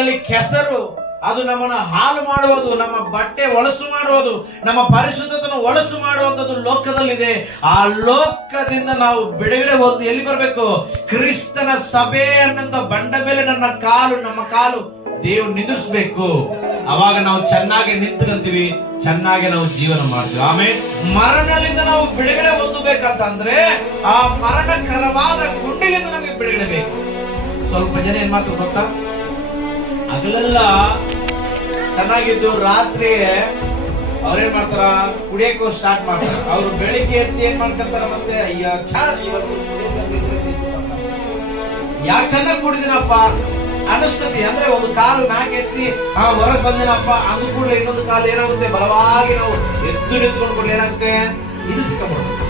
ಅದರಲ್ಲಿ ಕೆಸರು, ಅದು ನಮ್ಮನ್ನು ಹಾಳು ಮಾಡುವುದು, ನಮ್ಮ ಬಟ್ಟೆ ಒಳಸು ಮಾಡುವುದು, ನಮ್ಮ ಪರಿಶುದ್ಧತೆಯನ್ನು ಒಳಸು ಮಾಡುವಂಥದ್ದು ಲೋಕದಲ್ಲಿದೆ. ಆ ಲೋಕದಿಂದ ನಾವು ಬಿಡುಗಡೆ ಹೊಂದಿ ಎಲ್ಲಿ ಬರಬೇಕು? ಕ್ರಿಸ್ತನ ಸಭೆ ಅನ್ನಂತ ಬಂಡ ಮೇಲೆ ನಮ್ಮ ಕಾಲು ದೇವ್ರು ನಿಲ್ಲಿಸಬೇಕು. ಅವಾಗ ನಾವು ಚೆನ್ನಾಗಿ ನಿಂತಿರ್ತೀವಿ, ಚೆನ್ನಾಗಿ ನಾವು ಜೀವನ ಮಾಡ್ತೀವಿ. ಆಮೇಲೆ ಮರಣದಿಂದ ನಾವು ಬಿಡುಗಡೆ ಹೊಂದಬೇಕಂತಂದ್ರೆ ಆ ಮರಣಕರವಾದ ಗುಂಡಿಲಿಂದ ನಮಗೆ ಬಿಡುಗಡೆ ಬೇಕು. ಸ್ವಲ್ಪ ಜನ ಏನ್ ಮಾಡ್ತಾರೆ ಗೊತ್ತಾ? ಹಗಲೆಲ್ಲ ಚೆನ್ನಾಗಿದ್ದು ರಾತ್ರಿ ಅವ್ರೇನ್ ಮಾಡ್ತಾರ? ಕುಡಿಯಕ್ಕೂ ಸ್ಟಾರ್ಟ್ ಮಾಡ್ತಾರ. ಅವ್ರು ಬೆಳಿಗ್ಗೆ ಎತ್ತಿ ಏನ್ ಮಾಡ್ಕೊಂತಾರ? ಮತ್ತೆ ಅಯ್ಯ ಯಾಕಂದ್ರೆ ಕುಡಿದಿನಪ್ಪ ಅನಿಸ್ತತಿ. ಅಂದ್ರೆ ಒಂದು ಕಾಲು ಮ್ಯಾಗ ಎತ್ತಿ ಹೊರಗೆ ಬಂದಿನಪ್ಪ ಅದು ಕೂಡ ಇನ್ನೊಂದು ಕಾಲು ಏನಾಗುತ್ತೆ, ಬಲವಾಗಿ ನಾವು ಎದ್ದು ನಿಂತ್ಕೊಂಡು ಏನಾಗುತ್ತೆ, ಇದು ಸಿಕ್ಕಬಿಡ್ಬೇಕು.